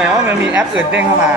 หมายว่ามันมีแอปอื่นเด้งเข้ามา